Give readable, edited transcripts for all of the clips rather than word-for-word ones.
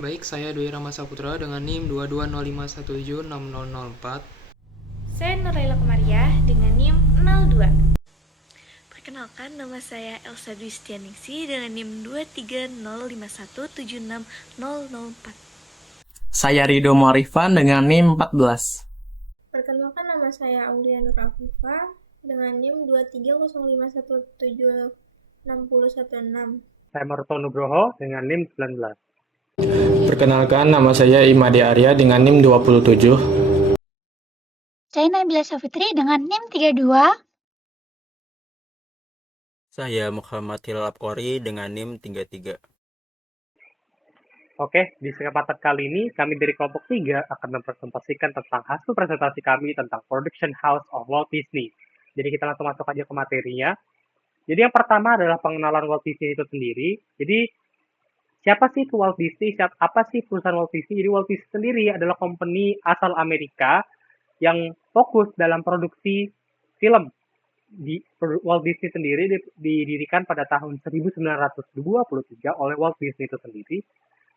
Baik, saya Dwi Rama Saputra dengan NIM 22051760004. Saya Nuraila Komariah dengan NIM 02. Perkenalkan, nama saya Elsa Dwistianingsi dengan NIM 23051760004. Saya Rido Muarifan dengan NIM 14. Perkenalkan, nama saya Aulia Nur Afifah dengan NIM 230517616. Saya Maruto Nugroho dengan NIM 19. Perkenalkan, nama saya Imade Arya dengan NIM 27. Saya Nabila Safitri dengan NIM 32. Saya Muhammad Hilal Abqori dengan NIM 33. Oke, di kesempatan kali ini kami dari kelompok 3 akan mempresentasikan tentang hasil presentasi kami tentang Production House of Walt Disney. Jadi kita langsung masuk aja ke materinya. Jadi yang pertama adalah pengenalan Walt Disney itu sendiri. Jadi siapa sih itu Walt Disney? Apa sih perusahaan Walt Disney? Jadi Walt Disney sendiri adalah company asal Amerika yang fokus dalam produksi film. Walt Disney sendiri didirikan pada tahun 1923 oleh Walt Disney itu sendiri.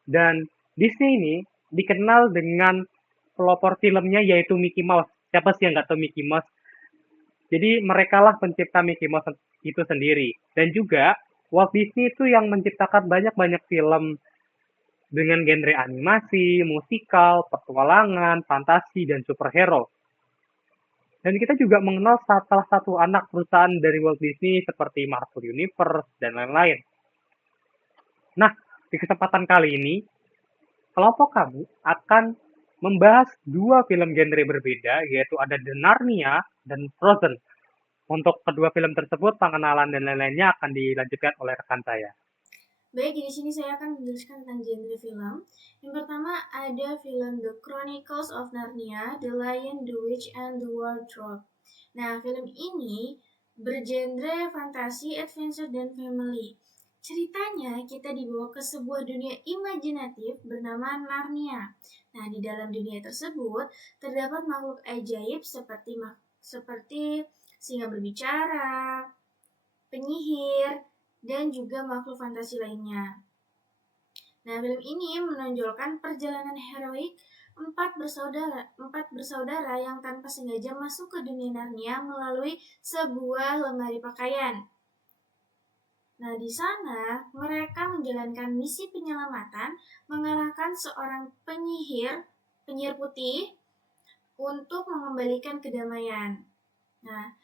Dan Disney ini dikenal dengan pelopor filmnya yaitu Mickey Mouse. Siapa sih yang nggak tahu Mickey Mouse? Jadi mereka lah pencipta Mickey Mouse itu sendiri. Dan juga Walt Disney itu yang menciptakan banyak-banyak film dengan genre animasi, musikal, petualangan, fantasi, dan superhero. Dan kita juga mengenal salah satu anak perusahaan dari Walt Disney seperti Marvel Universe dan lain-lain. Nah, di kesempatan kali ini, kelompok kami akan membahas dua film genre berbeda, yaitu ada The Narnia dan Frozen. Untuk kedua film tersebut, pengenalan dan lain-lainnya akan dilanjutkan oleh rekan saya. Baik, di sini saya akan menjelaskan tentang genre film. Yang pertama ada film The Chronicles of Narnia, The Lion, The Witch, and the Wardrobe. Nah, film ini bergenre fantasi, adventure, dan family. Ceritanya kita dibawa ke sebuah dunia imajinatif bernama Narnia. Nah, di dalam dunia tersebut terdapat makhluk ajaib seperti singa berbicara, penyihir, dan juga makhluk fantasi lainnya. Nah, film ini menonjolkan perjalanan heroik empat bersaudara yang tanpa sengaja masuk ke dunia Narnia melalui sebuah lemari pakaian. Nah, di sana mereka menjalankan misi penyelamatan, mengalahkan seorang penyihir putih untuk mengembalikan kedamaian. Nah,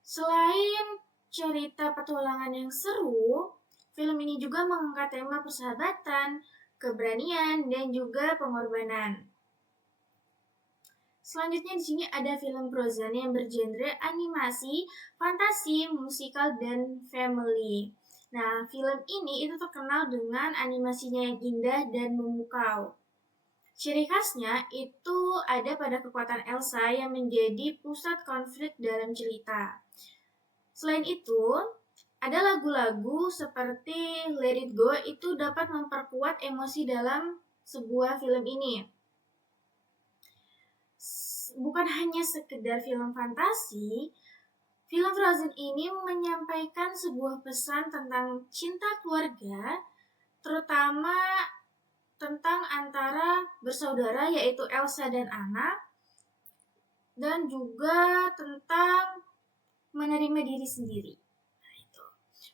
selain cerita petualangan yang seru, film ini juga mengangkat tema persahabatan, keberanian, dan juga pengorbanan. Selanjutnya di sini ada film Frozen yang bergenre animasi, fantasi, musikal, dan family. Nah, film ini itu terkenal dengan animasinya yang indah dan memukau. Ciri khasnya itu ada pada kekuatan Elsa yang menjadi pusat konflik dalam cerita. Selain itu, ada lagu-lagu seperti Let It Go itu dapat memperkuat emosi dalam sebuah film ini. Bukan hanya sekedar film fantasi, film Frozen ini menyampaikan sebuah pesan tentang cinta keluarga, terutama tentang antara bersaudara yaitu Elsa dan Anna, dan juga tentang menerima diri sendiri. Nah, itu.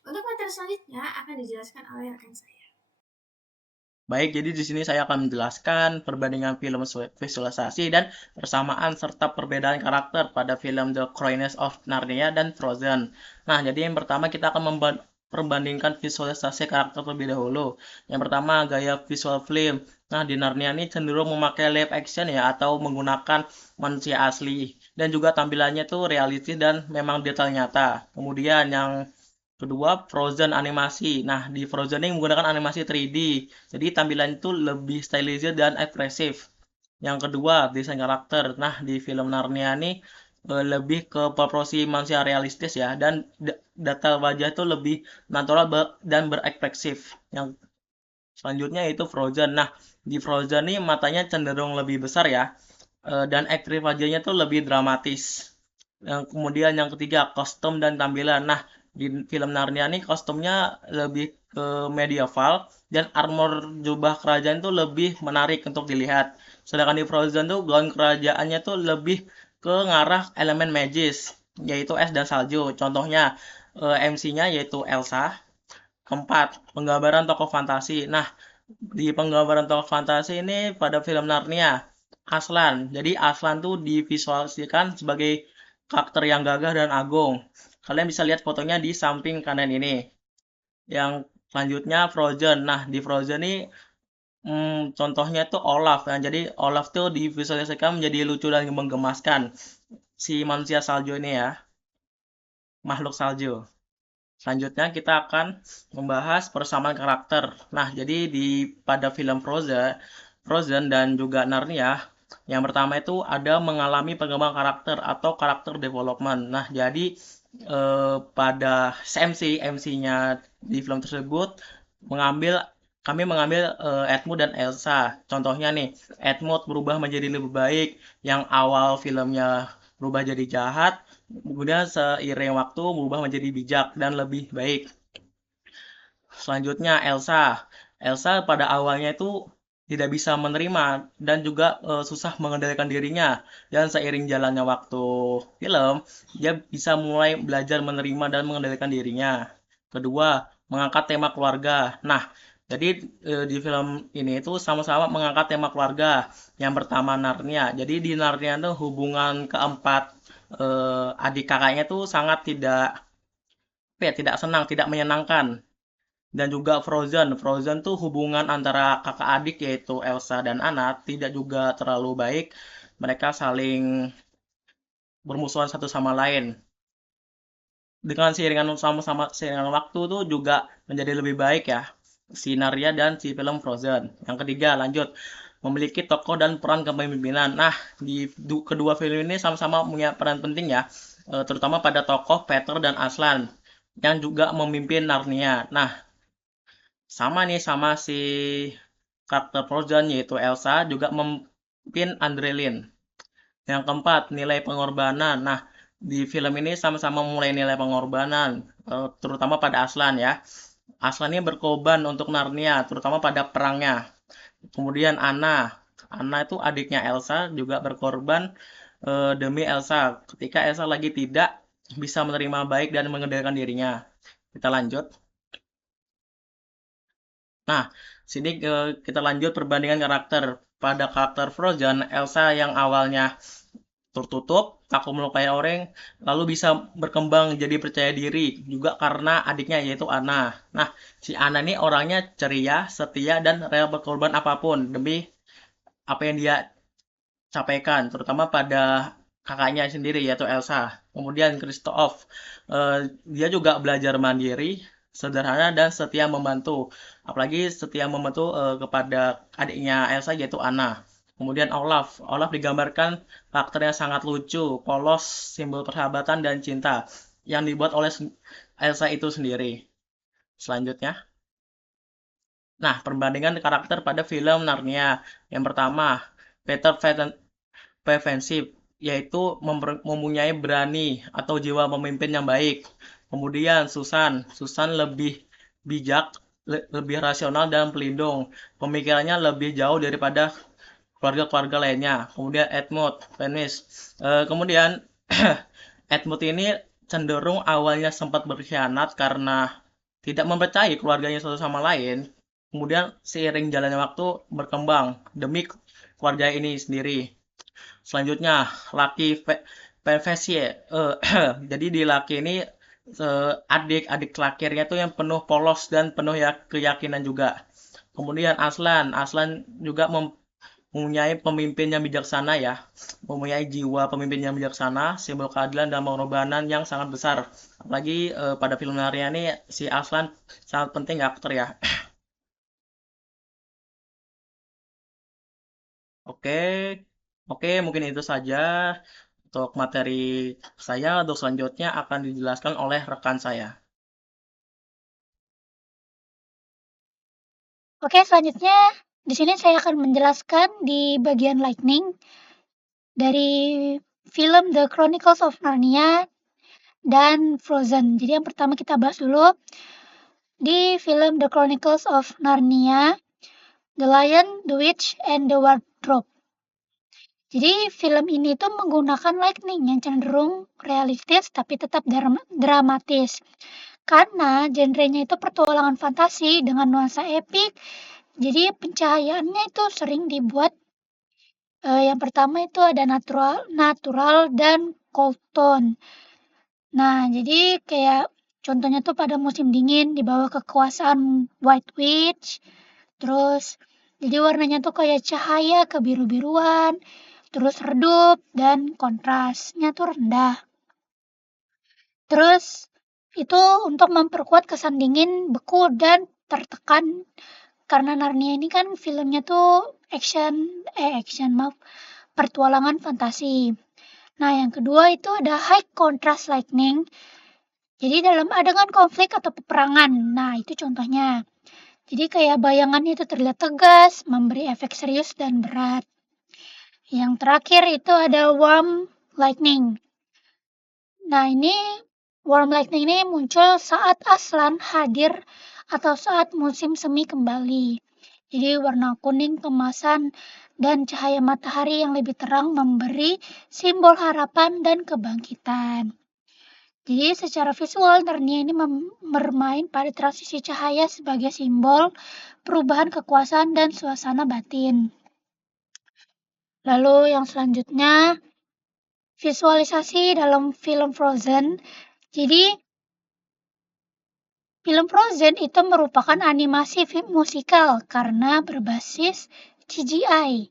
Untuk materi selanjutnya akan dijelaskan oleh rekan saya. Baik, jadi di sini saya akan menjelaskan perbandingan film visualisasi dan persamaan serta perbedaan karakter pada film The Chronicles of Narnia dan Frozen. Nah, jadi yang pertama kita akan perbandingkan visualisasi karakter terlebih dahulu. Yang pertama, gaya visual film. Nah, di Narnia ini cenderung memakai live action ya, atau menggunakan manusia asli. Dan juga tampilannya tuh realistis dan memang detail nyata. Kemudian yang kedua, Frozen animasi. Nah, di Frozen ini menggunakan animasi 3D. Jadi tampilannya itu lebih stylish dan ekspresif. Yang kedua, desain karakter. Nah, di film Narnia ini lebih ke proporsi manusia realistis ya, dan data wajah itu lebih natural dan berekspresif. Yang selanjutnya itu Frozen. Nah, di Frozen ini matanya cenderung lebih besar ya, dan ekspresi wajahnya tuh lebih dramatis. Kemudian yang ketiga, kostum dan tampilan. Nah, di film Narnia nih kostumnya lebih medieval dan armor jubah kerajaan itu lebih menarik untuk dilihat. Sedangkan di Frozen tuh gaun kerajaannya tuh lebih ke ngarah elemen magis, yaitu es dan salju. Contohnya MC-nya yaitu Elsa. Keempat, penggambaran tokoh fantasi. Nah, di penggambaran tokoh fantasi ini pada film Narnia, Aslan. Jadi Aslan tuh divisualisasikan sebagai karakter yang gagah dan agung. Kalian bisa lihat fotonya di samping kanan ini. Yang selanjutnya Frozen. Nah, di Frozen ini contohnya tuh Olaf. Nah, jadi Olaf tuh divisualisasikan menjadi lucu dan menggemaskan. Si manusia salju ini ya, makhluk salju. Selanjutnya kita akan membahas persamaan karakter. Nah, jadi pada film Frozen dan juga Narnia, yang pertama itu ada mengalami pengembangan karakter atau karakter development. Nah, jadi pada MC-nya di film tersebut kami mengambil Edmund dan Elsa. Contohnya nih, Edmund berubah menjadi lebih baik, yang awal filmnya berubah jadi jahat, kemudian seiring waktu berubah menjadi bijak dan lebih baik. Selanjutnya Elsa. Elsa pada awalnya itu tidak bisa menerima dan juga susah mengendalikan dirinya. Dan seiring jalannya waktu film, dia bisa mulai belajar menerima dan mengendalikan dirinya. Kedua, mengangkat tema keluarga. Nah, jadi di film ini itu sama-sama mengangkat tema keluarga. Yang pertama Narnia. Jadi di Narnia itu hubungan keempat adik kakaknya tuh sangat tidak senang, tidak menyenangkan. Dan juga Frozen. Frozen tuh hubungan antara kakak adik yaitu Elsa dan Anna tidak juga terlalu baik. Mereka saling bermusuhan satu sama lain. Dengan seiringan waktu tuh juga menjadi lebih baik ya, si Narnia dan si film Frozen. Yang ketiga, lanjut, memiliki tokoh dan peran kepemimpinan. Nah, di kedua film ini sama-sama punya peran penting ya, terutama pada tokoh Peter dan Aslan yang juga memimpin Narnia. Nah, sama nih sama si karakter Frozen yaitu Elsa juga memimpin Andrelin. Yang keempat, nilai pengorbanan. Nah, di film ini sama-sama mulai nilai pengorbanan, terutama pada Aslan ya. Aslan ini berkorban untuk Narnia, terutama pada perangnya. Kemudian Anna. Anna itu adiknya Elsa, juga berkorban demi Elsa. Ketika Elsa lagi tidak bisa menerima baik dan mengendalikan dirinya. Kita lanjut. Nah, sini kita lanjut perbandingan karakter. Pada karakter Frozen, Elsa yang awalnya tertutup, takut melukai orang, lalu bisa berkembang jadi percaya diri juga karena adiknya yaitu Anna. Nah, si Anna ini orangnya ceria, setia, dan rela berkorban apapun demi apa yang dia sampaikan, terutama pada kakaknya sendiri yaitu Elsa. Kemudian Kristoff, dia juga belajar mandiri, sederhana dan setia membantu. Apalagi setia membantu kepada adiknya Elsa yaitu Anna. Kemudian Olaf. Olaf digambarkan karakternya sangat lucu, polos, simbol persahabatan dan cinta yang dibuat oleh Elsa itu sendiri. Selanjutnya. Nah, perbandingan karakter pada film Narnia. Yang pertama, Peter Defensif, yaitu mempunyai berani atau jiwa pemimpin yang baik. Kemudian Susan lebih bijak, lebih rasional dan pelindung. Pemikirannya lebih jauh daripada keluarga-keluarga lainnya. Kemudian Edmund, Venice. Kemudian Edmund ini cenderung awalnya sempat berkhianat karena tidak mempercayai keluarganya satu sama lain. Kemudian seiring jalannya waktu berkembang demi keluarga ini sendiri. Selanjutnya, Lucky Perfesie. Jadi di Lucky ini adik terakhirnya tuh yang penuh polos dan penuh ya keyakinan juga. Kemudian Aslan juga mempunyai pemimpin yang bijaksana ya, mempunyai jiwa pemimpin yang bijaksana, simbol keadilan dan pengorbanan yang sangat besar. Apalagi pada film Narnia ini si Aslan sangat penting aktor ya. Oke, mungkin itu saja untuk materi saya. Untuk selanjutnya akan dijelaskan oleh rekan saya. Oke, selanjutnya di sini saya akan menjelaskan di bagian lightning dari film The Chronicles of Narnia dan Frozen. Jadi yang pertama kita bahas dulu di film The Chronicles of Narnia, The Lion, the Witch, and the Wardrobe. Jadi film ini tuh menggunakan lightning yang cenderung realistis tapi tetap dramatis. Karena genrenya itu petualangan fantasi dengan nuansa epik. Jadi pencahayaannya itu sering dibuat yang pertama itu ada natural dan cold tone. Nah, jadi kayak contohnya tuh pada musim dingin di bawah kekuasaan White Witch. Terus jadi warnanya tuh kayak cahaya kebiru-biruan, terus redup dan kontrasnya tuh rendah. Terus itu untuk memperkuat kesan dingin, beku dan tertekan karena Narnia ini kan filmnya tuh petualangan fantasi. Nah, yang kedua itu ada high contrast lightning. Jadi dalam adegan konflik atau peperangan. Nah, itu contohnya. Jadi kayak bayangannya itu terlihat tegas, memberi efek serius dan berat. Yang terakhir itu ada warm lightning. Nah, ini warm lightning ini muncul saat Aslan hadir atau saat musim semi kembali. Jadi warna kuning kemasan dan cahaya matahari yang lebih terang memberi simbol harapan dan kebangkitan. Jadi secara visual Narnia ini bermain pada transisi cahaya sebagai simbol perubahan kekuasaan dan suasana batin. Lalu yang selanjutnya visualisasi dalam film Frozen. Jadi film Frozen itu merupakan animasi musikal karena berbasis CGI.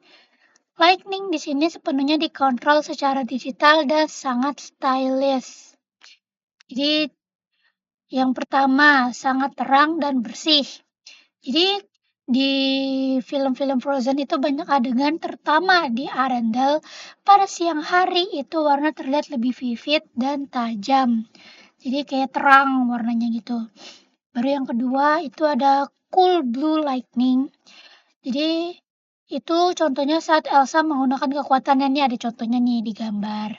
Lightning di sini sepenuhnya dikontrol secara digital dan sangat stylish. Jadi yang pertama sangat terang dan bersih. Jadi di film-film Frozen itu banyak adegan terutama di Arendelle pada siang hari itu warna terlihat lebih vivid dan tajam. Jadi kayak terang warnanya gitu. Baru yang kedua itu ada cool blue lightning. Jadi itu contohnya saat Elsa menggunakan kekuatannya, ini ada contohnya nih di gambar.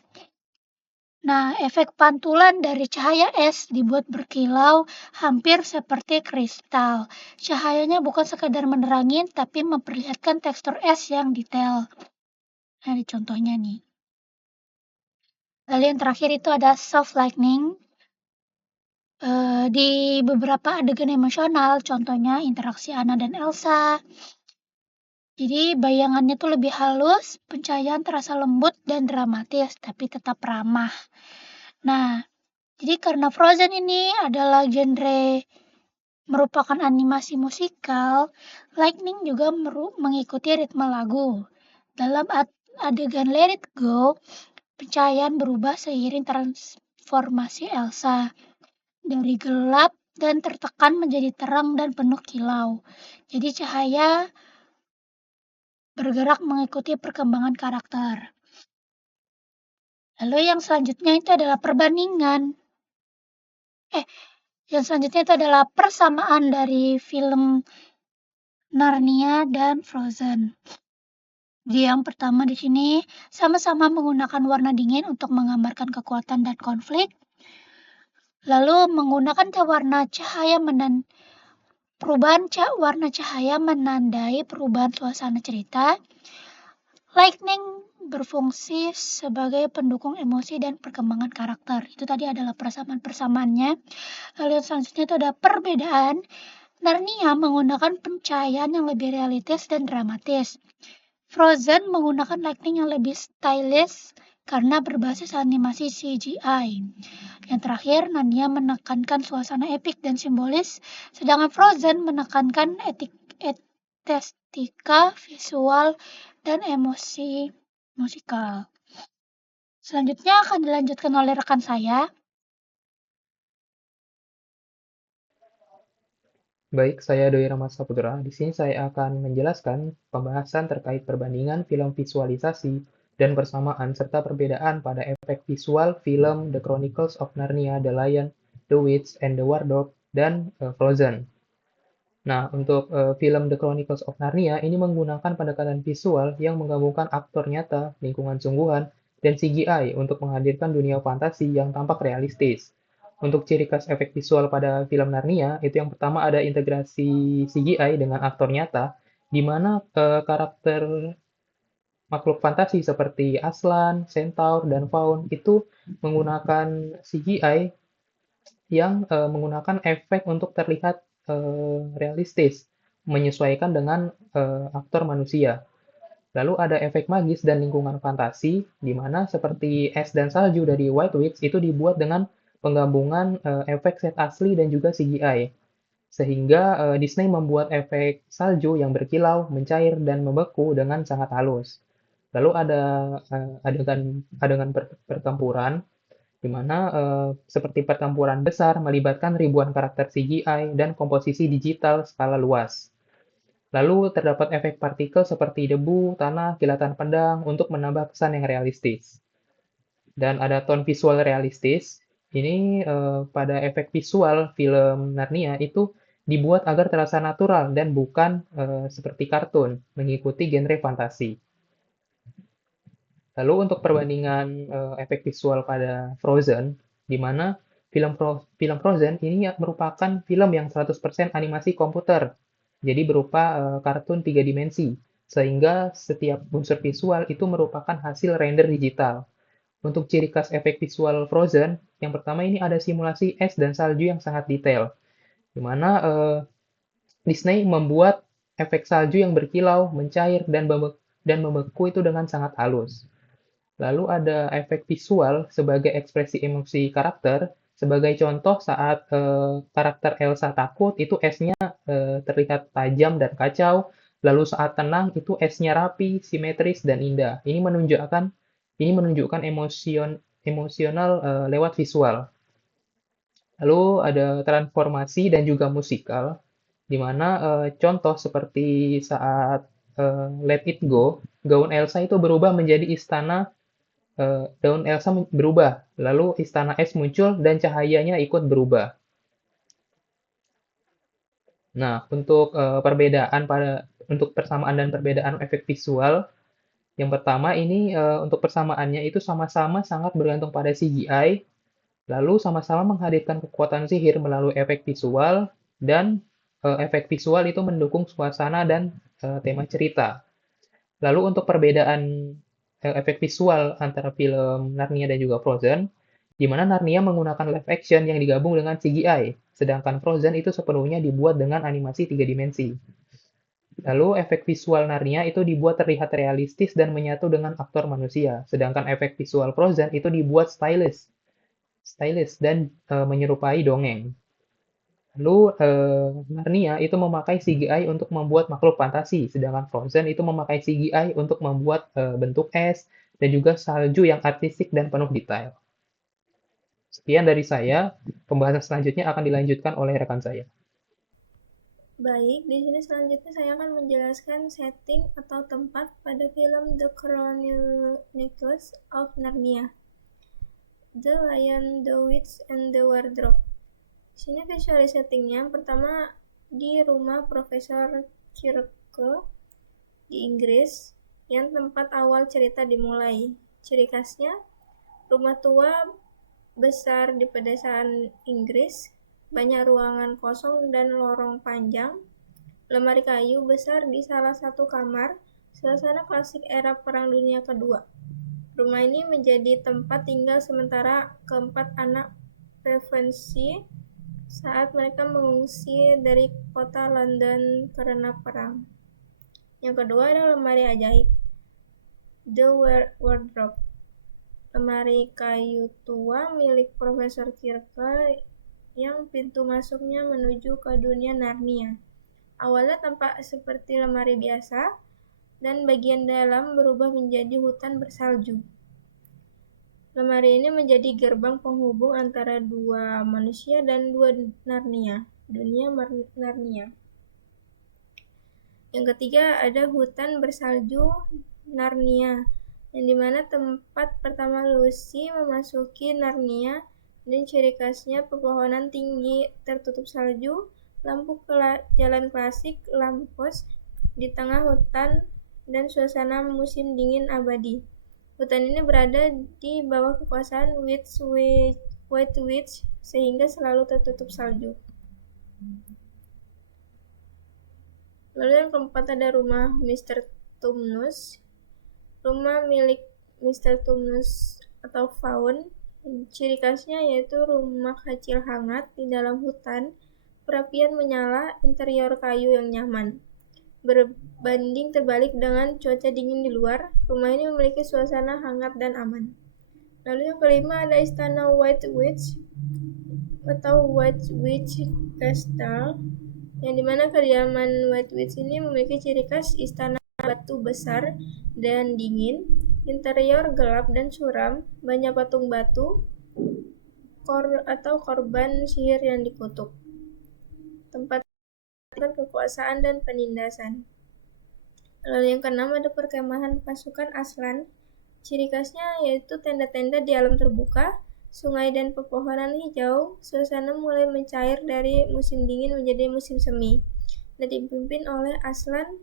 Nah, efek pantulan dari cahaya es dibuat berkilau hampir seperti kristal. Cahayanya bukan sekadar menerangi, tapi memperlihatkan tekstur es yang detail. Nah, ini contohnya nih. Lalu yang terakhir itu ada soft lightning. Di beberapa adegan emosional, contohnya interaksi Anna dan Elsa. Jadi bayangannya tuh lebih halus, pencahayaan terasa lembut dan dramatis, tapi tetap ramah. Nah, jadi karena Frozen ini adalah genre merupakan animasi musikal, Lightning juga mengikuti ritme lagu. Dalam adegan Let It Go, pencahayaan berubah seiring transformasi Elsa. Dari gelap dan tertekan menjadi terang dan penuh kilau. Jadi cahaya bergerak mengikuti perkembangan karakter. Lalu yang selanjutnya itu adalah perbandingan. Yang selanjutnya itu adalah persamaan dari film Narnia dan Frozen. Jadi yang pertama di sini sama-sama menggunakan warna dingin untuk menggambarkan kekuatan dan konflik. Lalu menggunakan warna cahaya warna cahaya menandai perubahan suasana cerita. Lightning berfungsi sebagai pendukung emosi dan perkembangan karakter. Itu tadi adalah persamaan-persamaannya. Lalu yang selanjutnya itu ada perbedaan. Narnia menggunakan pencahayaan yang lebih realistis dan dramatis. Frozen menggunakan lightning yang lebih stylish karena berbasis animasi CGI. Yang terakhir, Narnia menekankan suasana epik dan simbolis, sedangkan Frozen menekankan estetika visual dan emosi musikal. Selanjutnya akan dilanjutkan oleh rekan saya. Baik, saya Doi Rama Saputra. Di sini saya akan menjelaskan pembahasan terkait perbandingan film visualisasi dan persamaan serta perbedaan pada efek visual film The Chronicles of Narnia, The Lion, The Witch, and the Wardrobe, dan Frozen. Nah, untuk film The Chronicles of Narnia ini menggunakan pendekatan visual yang menggabungkan aktor nyata, lingkungan sungguhan, dan CGI untuk menghadirkan dunia fantasi yang tampak realistis. Untuk ciri khas efek visual pada film Narnia, itu yang pertama ada integrasi CGI dengan aktor nyata, di mana karakter makhluk fantasi seperti Aslan, Centaur, dan Faun itu menggunakan CGI yang menggunakan efek untuk terlihat realistis, menyesuaikan dengan aktor manusia. Lalu ada efek magis dan lingkungan fantasi, di mana seperti es dan salju dari White Witch itu dibuat dengan penggabungan efek set asli dan juga CGI. Sehingga Disney membuat efek salju yang berkilau, mencair, dan membeku dengan sangat halus. Lalu ada adegan pertempuran, di mana seperti pertempuran besar melibatkan ribuan karakter CGI dan komposisi digital skala luas. Lalu terdapat efek partikel seperti debu, tanah, kilatan pedang untuk menambah kesan yang realistis. Dan ada tone visual realistis. Ini pada efek visual film Narnia itu dibuat agar terasa natural dan bukan seperti kartun, mengikuti genre fantasi. Lalu untuk perbandingan efek visual pada Frozen, di mana film Frozen ini merupakan film yang 100% animasi komputer, jadi berupa kartun 3 dimensi, sehingga setiap unsur visual itu merupakan hasil render digital. Untuk ciri khas efek visual Frozen, yang pertama ini ada simulasi es dan salju yang sangat detail, di mana Disney membuat efek salju yang berkilau, mencair, dan membeku itu dengan sangat halus. Lalu ada efek visual sebagai ekspresi emosi karakter. Sebagai contoh, saat karakter Elsa takut, itu esnya terlihat tajam dan kacau. Lalu saat tenang, itu esnya rapi, simetris, dan indah. Ini menunjukkan emosional lewat visual. Lalu ada transformasi dan juga musikal, di mana contoh seperti saat Let It Go, gaun Elsa itu berubah menjadi istana. Daun Elsa berubah, lalu istana es muncul dan cahayanya ikut berubah. Nah, untuk untuk persamaan dan perbedaan efek visual, yang pertama ini untuk persamaannya itu sama-sama sangat bergantung pada CGI, lalu sama-sama menghadirkan kekuatan sihir melalui efek visual, dan efek visual itu mendukung suasana dan tema cerita. Lalu untuk perbedaan efek visual antara film Narnia dan juga Frozen, di mana Narnia menggunakan live action yang digabung dengan CGI, sedangkan Frozen itu sepenuhnya dibuat dengan animasi 3 dimensi. Lalu efek visual Narnia itu dibuat terlihat realistis dan menyatu dengan aktor manusia, sedangkan efek visual Frozen itu dibuat stylish dan menyerupai dongeng. Lalu Narnia itu memakai CGI untuk membuat makhluk fantasi, sedangkan Frozen itu memakai CGI untuk membuat bentuk es dan juga salju yang artistik dan penuh detail. Sekian dari saya, pembahasan selanjutnya akan dilanjutkan oleh rekan saya. Baik, di sini selanjutnya saya akan menjelaskan setting atau tempat pada film The Chronicles of Narnia, The Lion, the Witch, and the Wardrobe. Di sini visual settingnya pertama di rumah Profesor Kirke di Inggris, yang tempat awal cerita dimulai. Ciri khasnya, rumah tua besar di pedesaan Inggris, banyak ruangan kosong dan lorong panjang, lemari kayu besar di salah satu kamar, suasana klasik era Perang Dunia Kedua. Rumah ini menjadi tempat tinggal sementara keempat anak Pevensie saat mereka mengungsi dari kota London karena perang. Yang kedua adalah lemari ajaib, The Wardrobe. Lemari kayu tua milik Profesor Kirke yang pintu masuknya menuju ke dunia Narnia. Awalnya tampak seperti lemari biasa, dan bagian dalam berubah menjadi hutan bersalju. Lemari ini menjadi gerbang penghubung antara dua manusia dan dua dunia Narnia. Yang ketiga ada hutan bersalju Narnia, yang dimana tempat pertama Lucy memasuki Narnia, dan ciri khasnya pepohonan tinggi tertutup salju, lampu jalan klasik, lampos di tengah hutan, dan suasana musim dingin abadi. Hutan ini berada di bawah kekuasaan Witch White Witch sehingga selalu tertutup salju. Lalu yang keempat ada rumah Mr. Tumnus. Rumah milik Mr. Tumnus atau Faun. Ciri khasnya yaitu rumah kecil hangat di dalam hutan, perapian menyala, interior kayu yang nyaman. Berbanding terbalik dengan cuaca dingin di luar, rumah ini memiliki suasana hangat dan aman. Lalu yang kelima ada istana White Witch atau White Witch Castle, yang dimana kediaman White Witch ini memiliki ciri khas istana batu besar dan dingin, interior gelap dan suram, banyak patung batu atau korban sihir yang dikutuk. Tempat kekuasaan dan penindasan. Lalu yang keenam ada perkemahan pasukan Aslan. Ciri khasnya yaitu tenda-tenda di alam terbuka, sungai dan pepohonan hijau. Suasana mulai mencair dari musim dingin menjadi musim semi, dan dipimpin oleh Aslan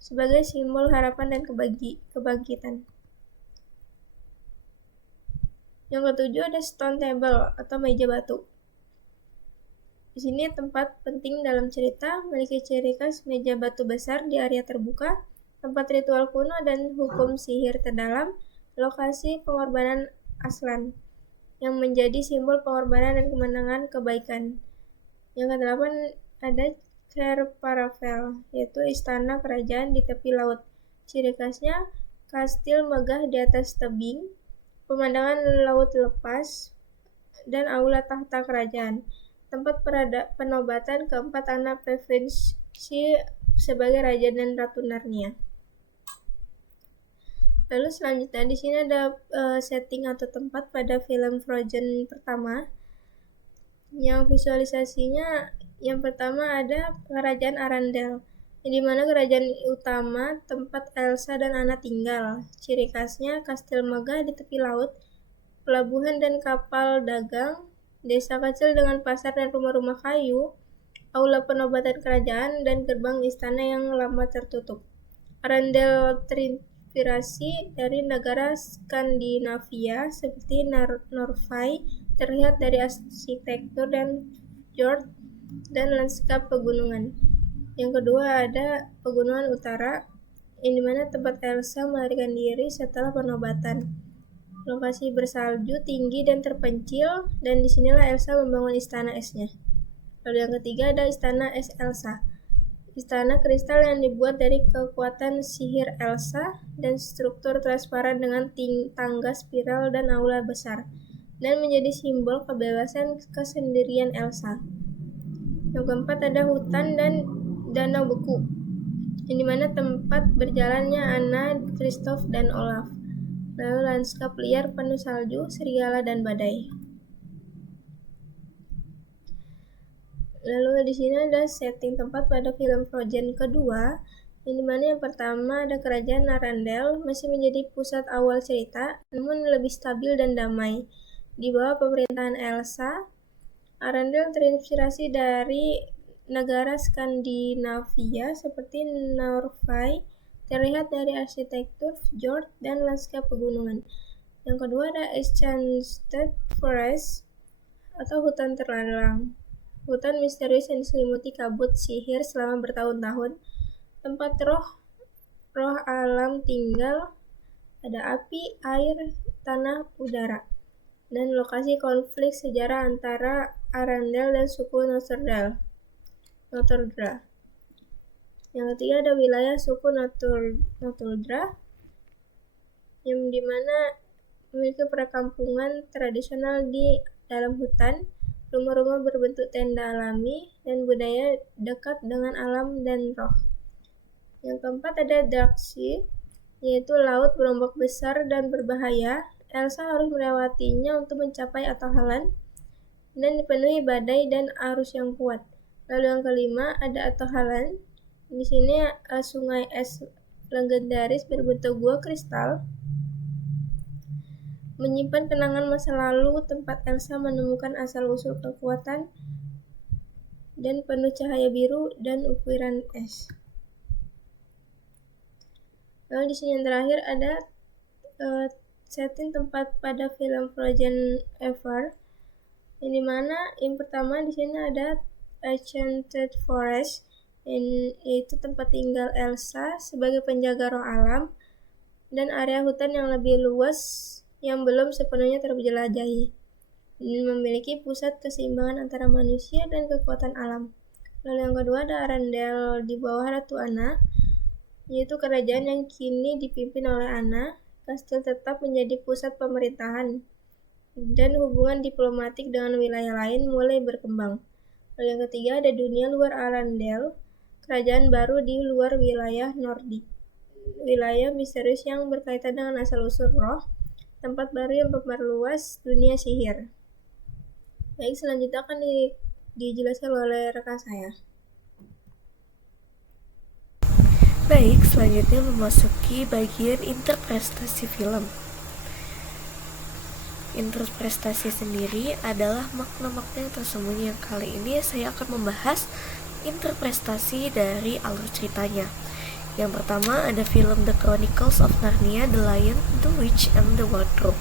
sebagai simbol harapan dan kebangkitan. Yang ketujuh ada stone table atau meja batu. Di sini tempat penting dalam cerita, memiliki ciri khas meja batu besar di area terbuka, tempat ritual kuno dan hukum sihir terdalam, lokasi pengorbanan Aslan, yang menjadi simbol pengorbanan dan kemenangan kebaikan. Yang kedelapan ada Cair Paravel, yaitu istana kerajaan di tepi laut. Ciri khasnya kastil megah di atas tebing, pemandangan laut lepas, dan aula tahta kerajaan. Tempat penobatan keempat anak Pevensie sebagai raja dan ratu Narnia. Lalu selanjutnya di sini ada setting atau tempat pada film Frozen pertama. Yang visualisasinya yang pertama ada kerajaan Arendelle, di mana kerajaan utama tempat Elsa dan Anna tinggal. Ciri khasnya kastil megah di tepi laut, pelabuhan dan kapal dagang, desa kecil dengan pasar dan rumah-rumah kayu, aula penobatan kerajaan, dan gerbang istana yang lama tertutup. Arendelle terinspirasi dari negara Skandinavia seperti Norway, terlihat dari arsitektur dan fjord dan lanskap pegunungan. Yang kedua ada pegunungan utara, yang dimana tempat Elsa melarikan diri setelah penobatan. Lokasi bersalju tinggi dan terpencil, dan disinilah Elsa membangun istana esnya. Lalu yang ketiga ada istana es Elsa. Istana kristal yang dibuat dari kekuatan sihir Elsa dan struktur transparan dengan tangga spiral dan aula besar, dan menjadi simbol kebebasan kesendirian Elsa. Yang keempat ada hutan dan danau beku, yang dimana tempat berjalannya Anna, Kristoff, dan Olaf. Lalu lanskap liar penuh salju, serigala, dan badai. Lalu di sini ada setting tempat pada film Frozen kedua, yang dimana yang pertama ada kerajaan Arendelle masih menjadi pusat awal cerita, namun lebih stabil dan damai. Di bawah pemerintahan Elsa, Arendelle terinspirasi dari negara Skandinavia seperti Norway, terlihat dari arsitektur, fjord, dan lanskap pegunungan. Yang kedua ada Enchanted Forest atau hutan terlarang. Hutan misterius yang diselimuti kabut sihir selama bertahun-tahun. Tempat roh alam tinggal, ada api, air, tanah, udara. Dan lokasi konflik sejarah antara Arendelle dan suku Notodra. Yang ketiga ada wilayah suku Notodra, yang dimana memiliki perkampungan tradisional di dalam hutan, rumah-rumah berbentuk tenda alami, dan budaya dekat dengan alam dan roh. Yang keempat ada Dark Sea, yaitu laut berombak besar dan berbahaya. Elsa harus melewatinya untuk mencapai Atohalan, dan dipenuhi badai dan arus yang kuat. Lalu yang kelima ada Atohalan. Di sini sungai es legendaris berbentuk gua kristal, menyimpan kenangan masa lalu tempat Elsa menemukan asal-usul kekuatan, dan penuh cahaya biru dan ukiran es. Lalu di sini yang terakhir ada setting tempat pada film Frozen Ever. Yang dimana yang pertama di sini ada Enchanted Forest, yaitu tempat tinggal Elsa sebagai penjaga roh alam, dan area hutan yang lebih luas yang belum sepenuhnya terjelajahi, dan memiliki pusat keseimbangan antara manusia dan kekuatan alam. Lalu yang kedua ada Arendelle di bawah Ratu Anna, yaitu kerajaan yang kini dipimpin oleh Anna. Kastil tetap menjadi pusat pemerintahan, dan hubungan diplomatik dengan wilayah lain mulai berkembang. Lalu yang ketiga ada dunia luar Arendelle, kerajaan baru di luar wilayah Nordik, wilayah misterius yang berkaitan dengan asal-usul roh, tempat baru yang memperluas dunia sihir. Baik, selanjutnya akan dijelaskan oleh rekan saya. Baik, selanjutnya memasuki bagian interpretasi film. Interpretasi sendiri adalah makna-makna yang tersembunyi, yang kali ini saya akan membahas interpretasi dari alur ceritanya. Yang pertama ada film The Chronicles of Narnia, The Lion, The Witch, and the Wardrobe.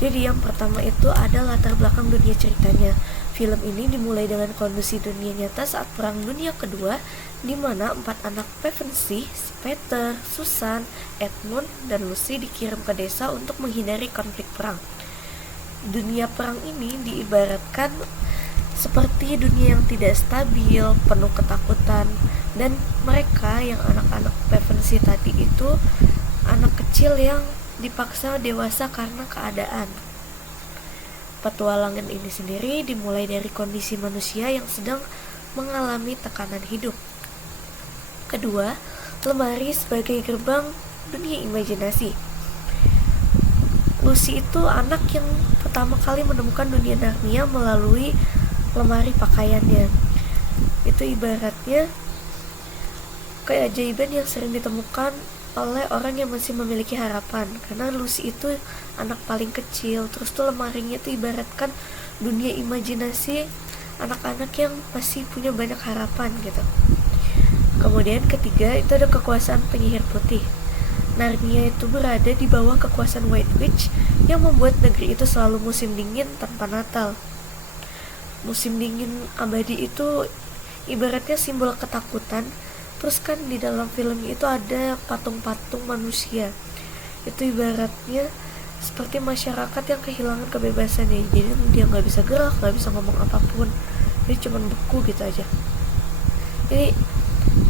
Jadi yang pertama itu ada latar belakang dunia ceritanya. Film ini dimulai dengan kondisi dunia nyata saat Perang Dunia Kedua, di mana 4 anak Pevensie, Peter, Susan, Edmund, dan Lucy dikirim ke desa untuk menghindari konflik perang. Dunia perang ini diibaratkan seperti dunia yang tidak stabil, penuh ketakutan, dan mereka yang anak-anak Pevensie tadi itu anak kecil yang dipaksa dewasa karena keadaan. Petualangan ini sendiri dimulai dari kondisi manusia yang sedang mengalami tekanan hidup. Kedua, lemari sebagai gerbang dunia imajinasi. Lucy itu anak yang pertama kali menemukan dunia Narnia melalui lemari pakaiannya. Itu ibaratnya keajaiban yang sering ditemukan oleh orang yang masih memiliki harapan, karena Lucy itu anak paling kecil. Terus tuh lemarinya itu ibaratkan dunia imajinasi anak-anak yang masih punya banyak harapan gitu. Kemudian ketiga itu ada kekuasaan penyihir putih. Narnia itu berada di bawah kekuasaan White Witch yang membuat negeri itu selalu musim dingin tanpa Natal. Musim dingin abadi itu ibaratnya simbol ketakutan. Terus kan di dalam film itu ada patung-patung manusia. Itu ibaratnya seperti masyarakat yang kehilangan kebebasannya. Jadi dia nggak bisa gerak, nggak bisa ngomong apapun. Dia cuma beku gitu aja. Jadi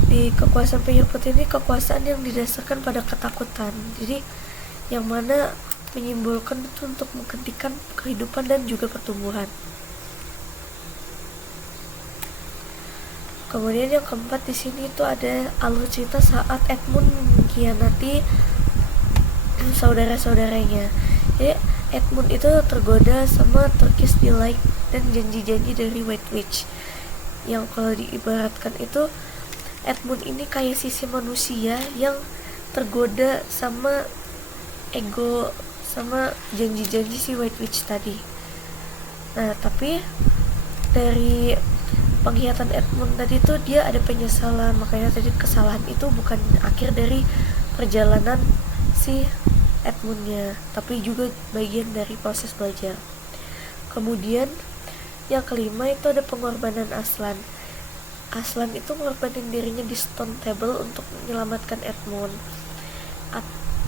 di kekuasaan penyihir putih ini kekuasaan yang didasarkan pada ketakutan. Jadi yang mana menyimbolkan itu untuk menghentikan kehidupan dan juga pertumbuhan. Kemudian yang keempat di sini itu ada alur cerita saat Edmund mengkhianati saudara-saudaranya. Jadi Edmund itu tergoda sama Turkish Delight dan janji-janji dari White Witch. Yang kalau diibaratkan itu Edmund ini kayak sisi manusia yang tergoda sama ego sama janji-janji si White Witch tadi. Nah, tapi dari pengkhianatan Edmund tadi tuh dia ada penyesalan, makanya tadi kesalahan itu bukan akhir dari perjalanan si Edmundnya, tapi juga bagian dari proses belajar. Kemudian yang kelima itu ada pengorbanan Aslan. Aslan itu mengorbankan dirinya di Stone Table untuk menyelamatkan Edmund.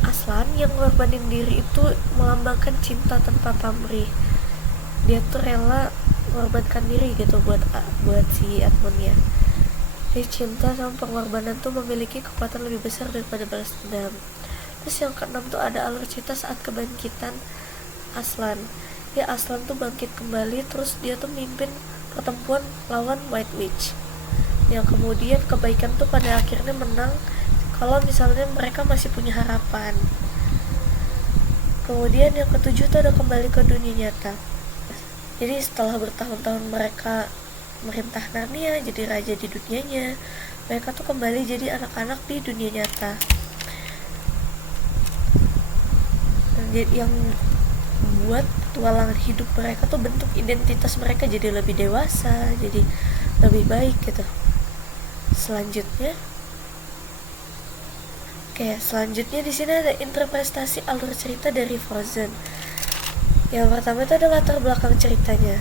Aslan yang mengorbankan diri itu melambangkan cinta tanpa pamrih. Dia tuh rela mengorbankan diri gitu buat si Edmund ya. Jadi cinta sama pengorbanan tuh memiliki kekuatan lebih besar daripada balas dendam. Terus yang keenam tuh ada alur cerita saat kebangkitan Aslan. Ya Aslan tuh bangkit kembali, terus dia tuh mimpin pertempuran lawan White Witch. Yang kemudian kebaikan tuh pada akhirnya menang kalau misalnya mereka masih punya harapan. Kemudian yang ketujuh tuh ada kembali ke dunia nyata. Jadi setelah bertahun-tahun mereka merintah Narnia, jadi raja di dunianya, mereka tuh kembali jadi anak-anak di dunia nyata. Dan yang buat petualangan hidup mereka tuh bentuk identitas mereka jadi lebih dewasa, jadi lebih baik gitu. Selanjutnya di sini ada interpretasi alur cerita dari Frozen. Yang pertama itu adalah latar belakang ceritanya.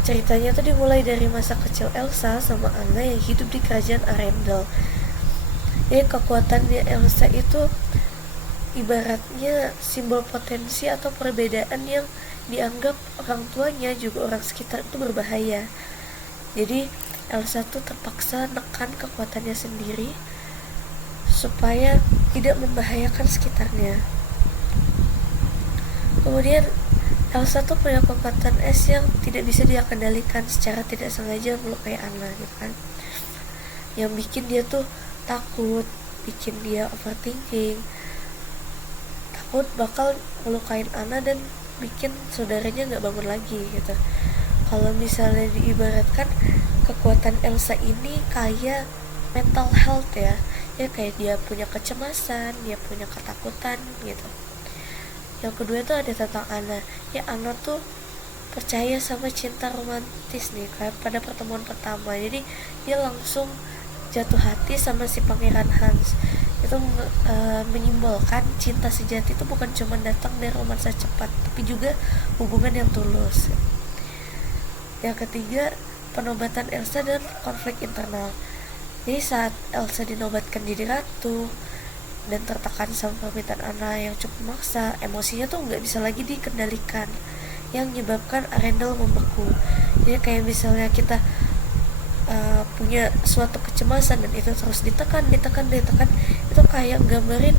Ceritanya tuh dimulai dari masa kecil Elsa sama Anna yang hidup di kerajaan Arendelle. Jadi kekuatannya Elsa itu ibaratnya simbol potensi atau perbedaan yang dianggap orang tuanya juga orang sekitar itu berbahaya. Jadi Elsa tuh terpaksa nekan kekuatannya sendiri supaya tidak membahayakan sekitarnya. Kemudian Elsa tuh punya kekuatan es yang tidak bisa dia kendalikan, secara tidak sengaja melukai Anna gitu kan. Yang bikin dia tuh takut, bikin dia overthinking, takut bakal melukain Anna dan bikin saudaranya gak bangun lagi gitu. Kalau misalnya diibaratkan kekuatan Elsa ini kayak mental health ya kayak dia punya kecemasan, dia punya ketakutan gitu. Yang kedua itu ada tentang Anna. Anna tuh percaya sama cinta romantis nih kayak pada pertemuan pertama. Jadi dia langsung jatuh hati sama si pangeran Hans. Itu menyimbolkan cinta sejati itu bukan cuma datang dari romansa cepat, tapi juga hubungan yang tulus. Yang ketiga, penobatan Elsa dan konflik internal. Jadi saat Elsa dinobatkan jadi ratu dan tertekan sama permintaan Anna yang cukup maksa, emosinya tuh nggak bisa lagi dikendalikan, yang menyebabkan Arendelle membeku. Jadi kayak misalnya kita punya suatu kecemasan dan itu terus ditekan, itu kayak gambarin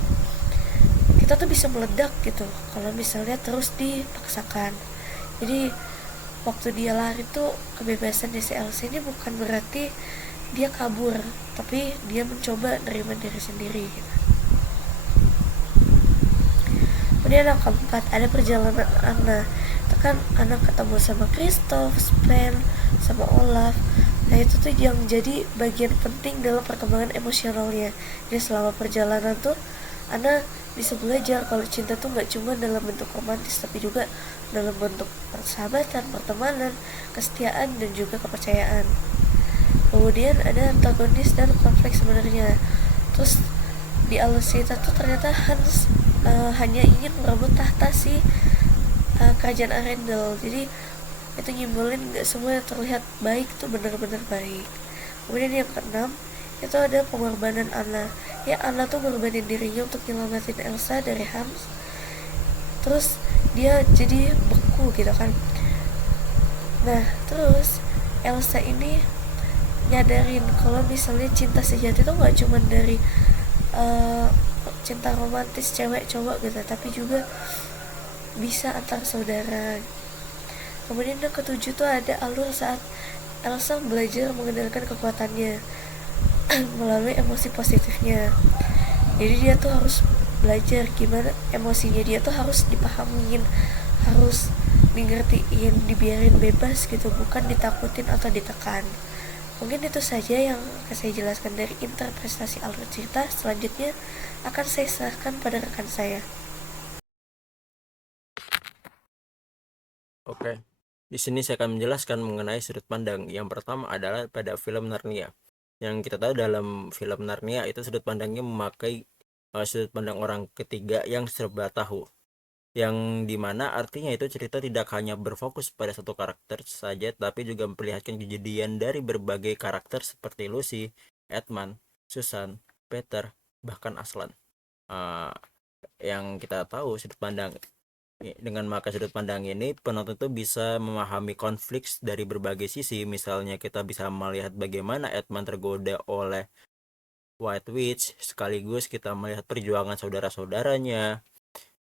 kita tuh bisa meledak gitu kalau misalnya terus dipaksakan. Jadi waktu dia lari tuh kebebasan si Elsa ini bukan berarti dia kabur, tapi dia mencoba nerima diri sendiri gitu. Kemudian yang keempat ada perjalanan Anna. Itu kan Anna ketemu sama Kristoff, Sven, sama Olaf. Nah itu tuh yang jadi bagian penting dalam perkembangan emosionalnya. Jadi selama perjalanan tuh Anna bisa belajar kalau cinta tuh gak cuma dalam bentuk romantis, tapi juga dalam bentuk persahabatan, pertemanan, kesetiaan, dan juga kepercayaan. Kemudian ada antagonis dan konflik sebenarnya. Terus di alur cerita tuh ternyata Hans hanya ingin merebut tahta si kerajaan Arendelle. Jadi itu nyimbolin gak semua yang terlihat baik tuh benar-benar baik. Kemudian yang keenam itu ada pengorbanan Anna. Anna tuh ngorbanin dirinya untuk nyelamatin Elsa dari Hans. Terus dia jadi beku gitu kan. Nah terus Elsa ini nyadarin kalau misalnya cinta sejati itu gak cuma dari cinta romantis cewek cowok gitu, tapi juga bisa antar saudara. Kemudian yang ketujuh tuh ada alur saat Elsa belajar mengendalikan kekuatannya melalui emosi positifnya. Jadi dia tuh harus belajar gimana emosinya dia tuh harus dipahamin, harus digertiin, dibiarin bebas gitu, bukan ditakutin atau ditekan. Mungkin itu saja yang akan saya jelaskan dari interpretasi alur cerita. Selanjutnya akan saya serahkan pada rekan saya. Oke, di sini saya akan menjelaskan mengenai sudut pandang. Yang pertama adalah pada film Narnia. Yang kita tahu dalam film Narnia itu sudut pandangnya memakai sudut pandang orang ketiga yang serba tahu. Yang dimana artinya itu cerita tidak hanya berfokus pada satu karakter saja, tapi juga memperlihatkan kejadian dari berbagai karakter seperti Lucy, Edmund, Susan, Peter, bahkan Aslan. Yang kita tahu sudut pandang dengan maka sudut pandang ini penonton itu bisa memahami konflik dari berbagai sisi. Misalnya kita bisa melihat bagaimana Edmund tergoda oleh White Witch, sekaligus kita melihat perjuangan saudara-saudaranya.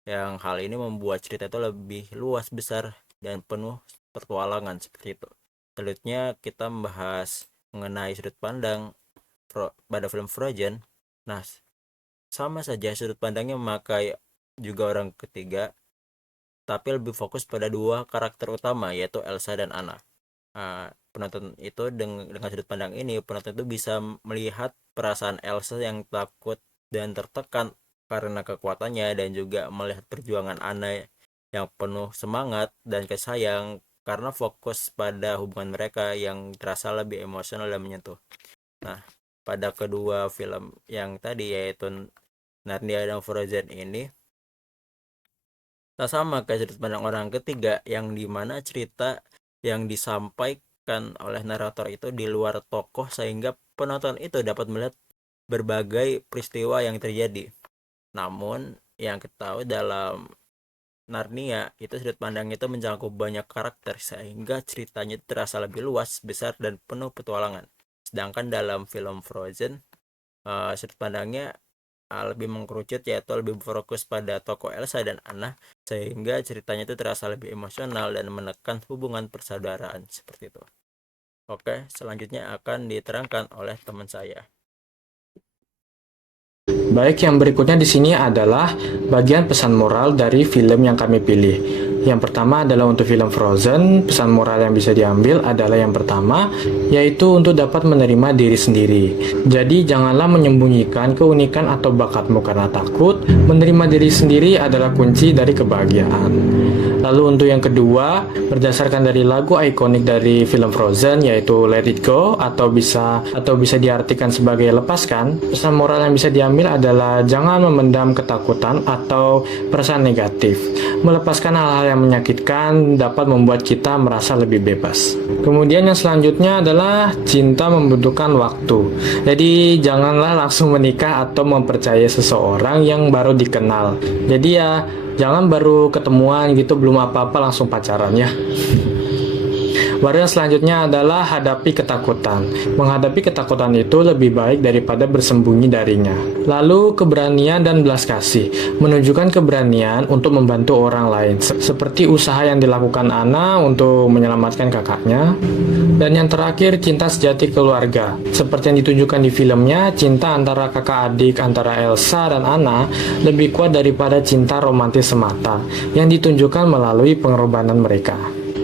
Yang hal ini membuat cerita itu lebih luas, besar, dan penuh petualangan seperti itu. Selanjutnya kita membahas mengenai sudut pandang pada film Frozen. Nah, sama saja sudut pandangnya memakai juga orang ketiga, tapi lebih fokus pada dua karakter utama, yaitu Elsa dan Anna. Penonton itu dengan sudut pandang ini, penonton itu bisa melihat perasaan Elsa yang takut dan tertekan karena kekuatannya, dan juga melihat perjuangan Anna yang penuh semangat dan kasih sayang karena fokus pada hubungan mereka yang terasa lebih emosional dan menyentuh. Nah, pada kedua film yang tadi yaitu Narnia dan Frozen ini, Tak sama kayak sudut pandang orang ketiga, yang dimana cerita yang disampaikan oleh narator itu di luar tokoh, sehingga penonton itu dapat melihat berbagai peristiwa yang terjadi. Namun yang kita tahu dalam Narnia itu sudut pandang itu mencakup banyak karakter, sehingga ceritanya terasa lebih luas, besar, dan penuh petualangan. Sedangkan dalam film Frozen, sudut pandangnya lebih mengkerucut, yaitu lebih fokus pada tokoh Elsa dan Anna, sehingga ceritanya itu terasa lebih emosional dan menekan hubungan persaudaraan seperti itu. Oke, selanjutnya akan diterangkan oleh teman saya. Baik, yang berikutnya di sini adalah bagian pesan moral dari film yang kami pilih. Yang pertama adalah untuk film Frozen, pesan moral yang bisa diambil adalah yang pertama, yaitu untuk dapat menerima diri sendiri. Jadi janganlah menyembunyikan keunikan atau bakatmu karena takut. Menerima diri sendiri adalah kunci dari kebahagiaan. Lalu untuk yang kedua, berdasarkan dari lagu ikonik dari film Frozen, yaitu Let It Go, atau bisa diartikan sebagai lepaskan, pesan moral yang bisa diambil adalah jangan memendam ketakutan atau perasaan negatif. Melepaskan hal-hal yang menyakitkan dapat membuat kita merasa lebih bebas. Kemudian yang selanjutnya adalah cinta membutuhkan waktu. Jadi janganlah langsung menikah atau mempercayai seseorang yang baru dikenal. Jadi ya jangan baru ketemuan gitu belum apa-apa langsung pacaran ya. Baru yang selanjutnya adalah hadapi ketakutan. Menghadapi ketakutan itu lebih baik daripada bersembunyi darinya. Lalu keberanian dan belas kasih. Menunjukkan keberanian untuk membantu orang lain. Seperti usaha yang dilakukan Anna untuk menyelamatkan kakaknya. Dan yang terakhir, cinta sejati keluarga. Seperti yang ditunjukkan di filmnya, cinta antara kakak adik antara Elsa dan Anna lebih kuat daripada cinta romantis semata yang ditunjukkan melalui pengorbanan mereka.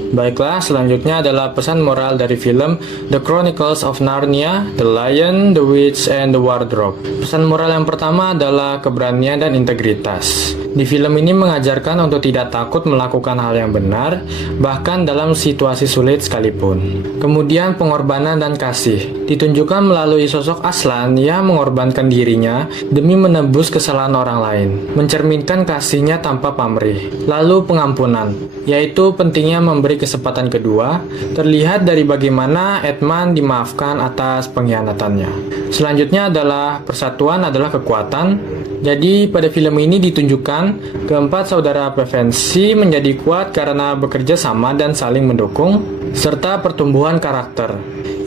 Baiklah, selanjutnya adalah pesan moral dari film The Chronicles of Narnia, The Lion, The Witch, and The Wardrobe. Pesan moral yang pertama adalah keberanian dan integritas. Di film ini mengajarkan untuk tidak takut melakukan hal yang benar, bahkan dalam situasi sulit sekalipun. Kemudian pengorbanan dan kasih. Ditunjukkan melalui sosok Aslan yang mengorbankan dirinya demi menebus kesalahan orang lain. Mencerminkan kasihnya tanpa pamrih. Lalu pengampunan, yaitu pentingnya memberi kesempatan kedua, terlihat dari bagaimana Edmund dimaafkan atas pengkhianatannya. Selanjutnya adalah persatuan adalah kekuatan. Jadi pada film ini ditunjukkan keempat saudara Pevensie menjadi kuat karena bekerja sama dan saling mendukung, serta pertumbuhan karakter.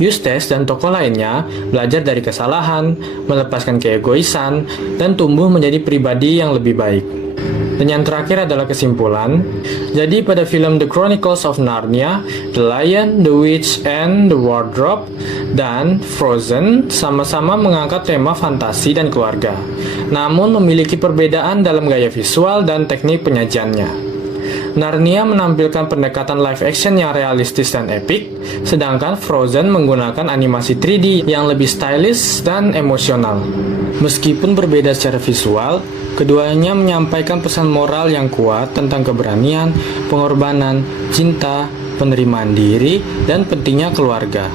Eustace dan tokoh lainnya belajar dari kesalahan, melepaskan keegoisan, dan tumbuh menjadi pribadi yang lebih baik. Dan yang terakhir adalah kesimpulan. Jadi pada film The Chronicles of Narnia, The Lion, The Witch, and The Wardrobe, dan Frozen sama-sama mengangkat tema fantasi dan keluarga, namun memiliki perbedaan dalam gaya visual dan teknik penyajiannya. Narnia menampilkan pendekatan live action yang realistis dan epik, sedangkan Frozen menggunakan animasi 3D yang lebih stylish dan emosional. Meskipun berbeda secara visual, keduanya menyampaikan pesan moral yang kuat tentang keberanian, pengorbanan, cinta, penerimaan diri, dan pentingnya keluarga.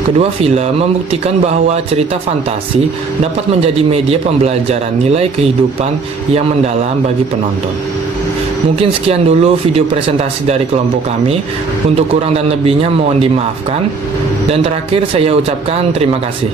Kedua film membuktikan bahwa cerita fantasi dapat menjadi media pembelajaran nilai kehidupan yang mendalam bagi penonton. Mungkin sekian dulu video presentasi dari kelompok kami. Untuk kurang dan lebihnya mohon dimaafkan. Dan terakhir saya ucapkan terima kasih.